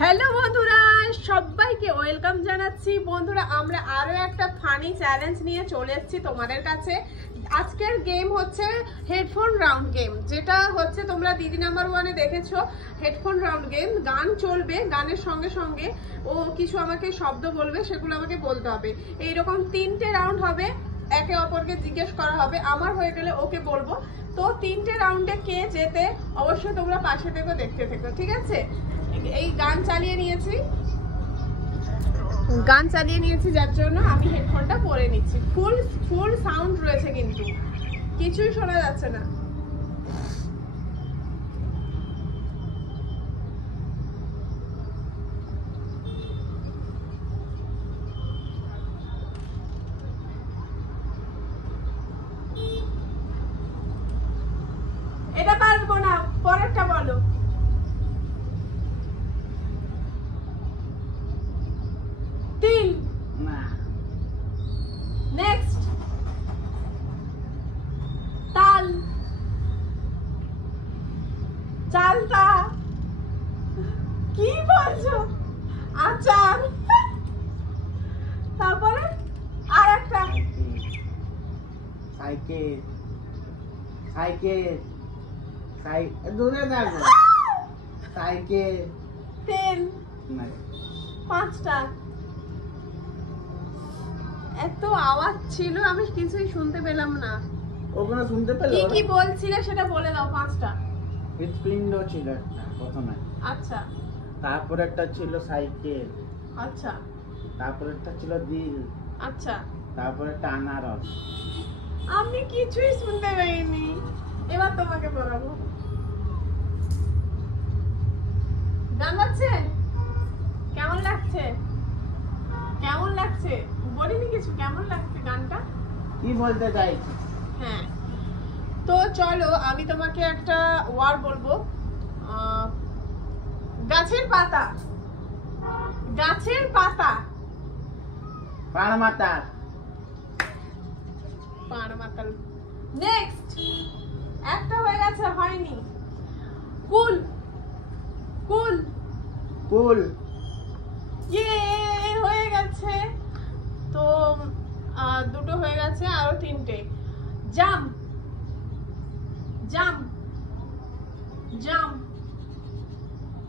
Hello বন্ধুরা, সবাইকে welcome জানাচ্ছি। বন্ধুরা, আমরা আরো একটা ফানি চ্যালেঞ্জ নিয়ে চলে এসেছি তোমাদের কাছে। আজকের গেম হচ্ছে হেডফোন রাউন্ড গেম, যেটা হচ্ছে তোমরা দিদি নাম্বার 1-এ দেখেছো। হেডফোন রাউন্ড গেম, গান চলবে, গানের সঙ্গে সঙ্গে ও কিছু আমাকে শব্দ বলবে, সেগুলো আমাকে বলতে হবে। এইরকম 3টে রাউন্ড হবে, একে অপরকে জিজ্ঞেস করা হবে। আমার হয়ে গেলে ওকে বলবো। তো 3টে রাউন্ডে কে জেতে অবশ্যই তোমরা পাশে থেকো, দেখতে থেকো, ঠিক আছে? এই গান চালিয়ে নিয়েছি যার জন্য আমি হেডফোনটা পরে নিচ্ছি। ফুল সাউন্ড রয়েছে, কিন্তু কিছুই শোনা যাচ্ছে না। এটা পারবো না, পরেরটা বলো। নেক্সট, তাল, চালতা, কি বলছো? আচার, তারপরে আর একটা সাইকেল, দূরে থাকো। সাইকেল, তেল, 5টা। এত আওয়াজ ছিল, আমি কিছুই শুনতে পেলাম না। ওখানে শুনতে পেলে? কি বলছিলে সেটা বলে দাও। 5টা। হৃৎপিণ্ড ছিল একটা প্রথমে, আচ্ছা। তারপর একটা ছিল সাইকেল, আচ্ছা। তারপর একটা ছিল দিল, আচ্ছা। তারপর একটা আনারস। আমি কিছুই শুনতে পাইনি। এবার তোমাকে বলাবো। গান বাজছে? কেমন লাগছে? কেমন লাগছে বলিনি কিছু। কেমন লাগছে গানটা? কি বলতে চাইছি? হ্যাঁ, তো চলো আমি তোমাকে একটা ওয়ার্ড বলবো। গাছের পাতা, গাছের পাতা, পাড় মাতা, পাড় মাতাল। নেক্সট, একটা হয়ে গেছে, হয়নি। কুল, কুল, কুল, ইয়ে হয়ে গেছে। তো 2টো হয়ে গেছে, আরো 3টে। জাম, জাম, জাম,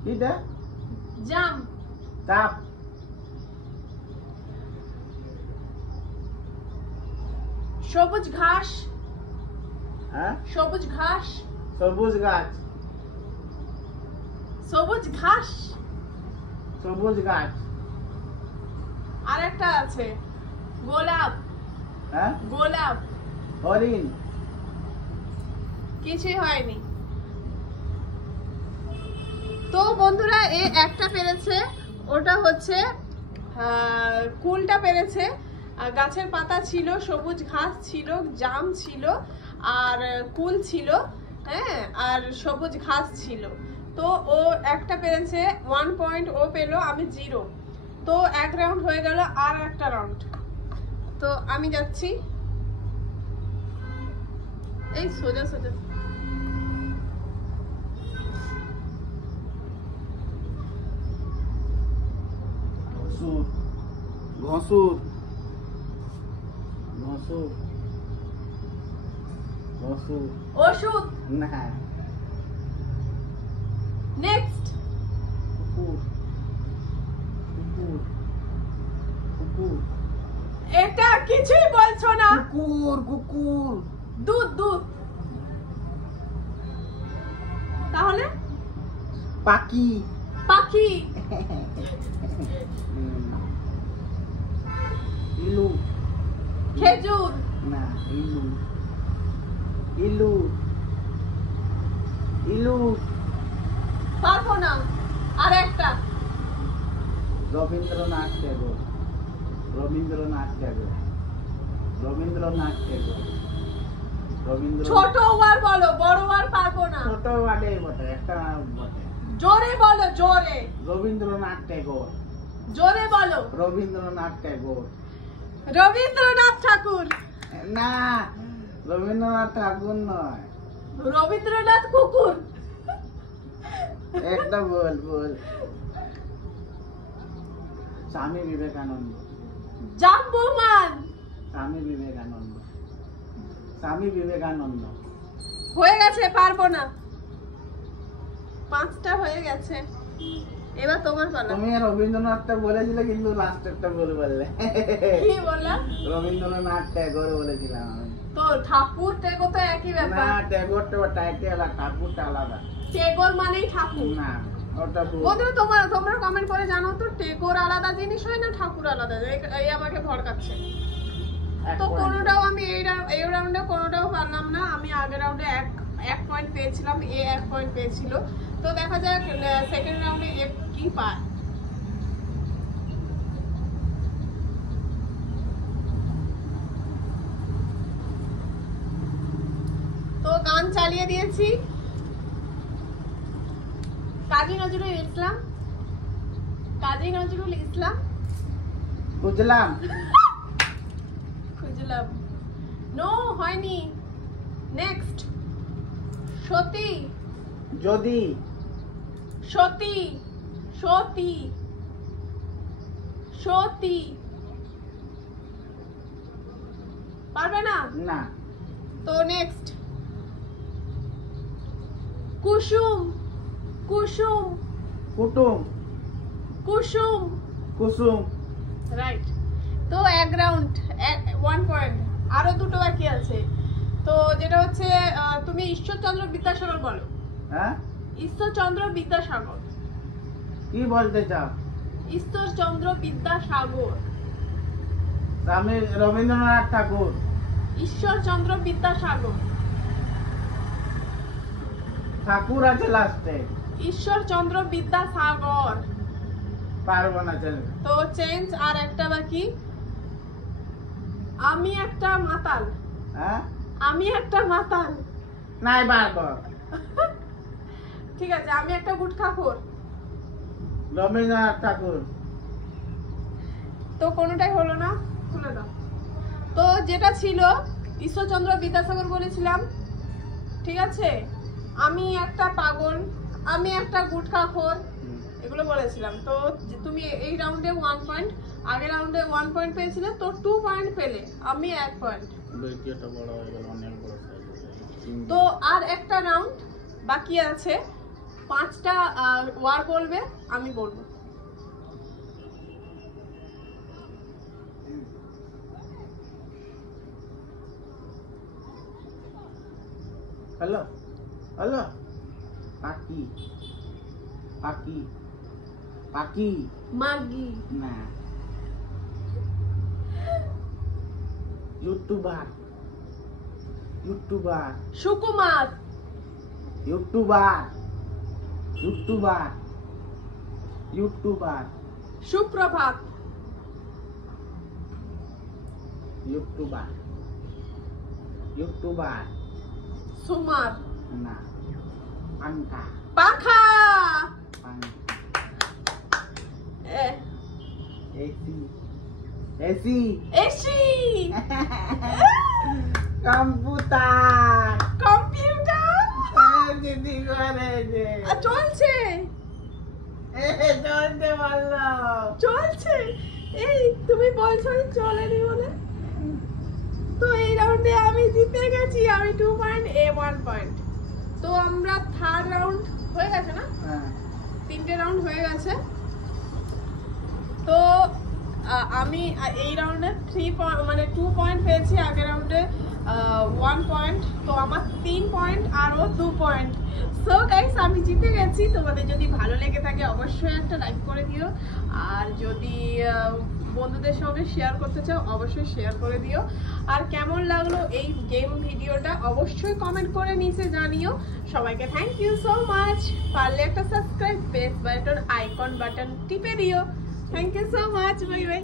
কিটা? জাম, চাপ, সবুজ ঘাস, হ্যাঁ, সবুজ ঘাস, সবুজ গাছ, সবুজ ঘাস। সবুজ গাছ। আর একটা আছে, গোলাপ, হ্যাঁ, গোলাপ। হরিণ। কিছুই হয়নি। তো বন্ধুরা, একটা পেরেছে, ওটা হচ্ছে কুলটা পেরেছে। গাছের পাতা ছিল, সবুজ ঘাস ছিল, জাম ছিল, আর কুল ছিল, হ্যাঁ, আর সবুজ ঘাস ছিল। তো ও একটা পেরেছে, 1 পয়েন্ট ও পেলো, আমি 0। তো 1 রাউন্ড হয়ে গেল, আর একটা রাউন্ড। তো আমি যাচ্ছি, এই সোজা সোজা। ঘসুর, ঘসুর, ঘসুর, ঘসুর। ওষুধ। না। নেক্সট, কুকুর, কুকুর, কুকুর, এটা কিছুই বলছো না। কুকুর, কুকুর। দুধ, দুধ। তাহলে পাখি, পাখি, ইলু, খেজুর, না, ইলু, ইলু, ইলু। পারবো না। আর একটা, রবীন্দ্রনাথ ট্যাগোর, রবীন্দ্রনাথ ট্যাগোর, রবীন্দ্রনাথ ট্যাগোর, রবীন্দ্র। ছোট ওয়ার বলো, বড় ওয়ার পারবো না। ছোট ওয়ার্ডে বটে, একটা বটে। জোরে বলো, জোরে, রবীন্দ্রনাথ ট্যাগোর, জোরে বলো। রবীন্দ্রনাথ ট্যাগোর। রবীন্দ্রনাথ ঠাকুর। না, রবীন্দ্রনাথ ঠাকুর নয়, রবীন্দ্রনাথ কুকুর। একটা বল বল। স্বামী বিবেকানন্দ। জাম্বুমান। স্বামী বিবেকানন্দ। স্বামী বিবেকানন্দ। হয়ে গেছে, পারবো না। 5টা হয়ে গেছে, এবার তোমার পালা। তুমি রবীন্দ্রনাথটা বলেছিলে কিন্তু লাস্টেরটা বলে বললে। কি বললাম? রবীন্দ্রনাথ ট্যাগোর বলেছিলাম আমি। তো ঠাকুর টেগো তো একই না, ব্যাপার। ট্যাগোরটা টাইটে আলাদা, ঠাকুরটা আলাদা। টেগোর মানেই ঠাকুর। না, ওটা ভুল। বন্ধুরা তোমরা কমেন্ট করে জানো তো টেগোর আলাদা জিনিস হয় না ঠাকুর আলাদা? এই আমাকে ভড়কাচ্ছে। এক তো point। কোনোটাও আমি এই রাউন্ডে কোনোটাও পারলাম না। আমি আগের রাউন্ডে এক পয়েন্ট পেয়েছিলাম, 1 পয়েন্ট পেয়েছিল। তো দেখা যাক সেকেন্ড রাউন্ডে কি পায়। তো গান চালিয়ে দিয়েছি। কাজী নজরুল ইসলাম। কাজী নজরুল ইসলাম। বুঝলাম। খুঁজলাম। নো, হয়নি। নেক্সট। সতী। যদি। সতী। সতী। সতী। পারবে না? না। তো নেক্সট। কুসুম। কুসুম। কুটুম। কুসুম। কুসুম। রাইট। তো 1 রাউন্ড, 1 পয়েন্ট। আরো দুটো বাকি আছে। তো যেটা হচ্ছে তুমি ঈশ্বরচন্দ্র বিদ্যাসাগর বলো। হ্যাঁ, ঈশ্বরচন্দ্র বিদ্যাসাগর। কি বলতে চাও? ঈশ্বরচন্দ্র বিদ্যাসাগর। আমি রবীন্দ্রনাথ ঠাকুর। ঈশ্বরচন্দ্র বিদ্যাসাগর। ঠাকুর আছে লাস্টে। ঈশ্বরচন্দ্র বিদ্যাসাগর। পারবো না, চল। তো চেঞ্জ, আর একটা বাকি। আমি একটা মাতাল। হ্যাঁ, আমি একটা মাতাল। নাই পারবো। ঠিক আছে, আমি একটা গুটখাখোর। রবীন্দ্রনাথ ঠাকুর। তো কোনোটাই হলো না, তুলে দাও। তো যেটা ছিল ঈশ্বরচন্দ্র বিদ্যাসাগর বলেছিলাম, ঠিক আছে। আমি একটা পাগল, আমি একটা গুটখাখোর, এগুলো বলেছিলাম। তো তুমি এই রাউন্ডে 1 পয়েন্ট, আগের রাউন্ডে 1 পয়েন্ট পেয়েছিলে, তো 2 পয়েন্ট পেলে, আমি 1 পয়েন্ট। ভিডিওটা বড় হয়ে গেল, অনেক বড় সাইজ। তো আর একটা রাউন্ড বাকি আছে। 5টা ওয়ার বলবে, আমি বলবো। Hello, hello. পাখি। পাখি। পাখি। মাগি। না। YouTuber. YouTuber. Sukumar. YouTuber. YouTuber. YouTuber. সুপ্রভাত। ইউটিউবার। ইউটিউবার। সুমার। না। পাঙ্খা। পাখা। পাঙ্খা। এ, AC. AC. AC. Computer. Computer. দিদি করে যে চলছে, চলতে পারলো। চলছে। এই তুমি বলছো চলেনি বলে। তো এই রাউন্ডে আমি জিতে গেছি, আমি 2 পয়েন্ট, 1 পয়েন্ট। তো আমরা থার্ড রাউন্ড হয়ে গেছে না? হ্যাঁ, 3টে রাউন্ড হয়ে গেছে। তো আমি এই রাউন্ডে 2 পয়েন্ট পেয়েছি, আগের রাউন্ডে 1 পয়েন্ট। তো আমার 3 পয়েন্ট আরও 2 পয়েন্ট। সো গাইস, আমি জিতে গেছি। তোমাদের যদি ভালো লেগে থাকে অবশ্যই একটা লাইক করে দিও, আর যদি বন্ধুদের সঙ্গে শেয়ার করতে চাও অবশ্যই শেয়ার করে দিও। আর কেমন লাগলো এই গেম ভিডিওটা অবশ্যই কমেন্ট করে নিচে জানিও। সবাইকে থ্যাংক ইউ সো মাচ। পারলে একটা subscribe, bell button, icon button টিপে দিও। Thank you so much. Bye by.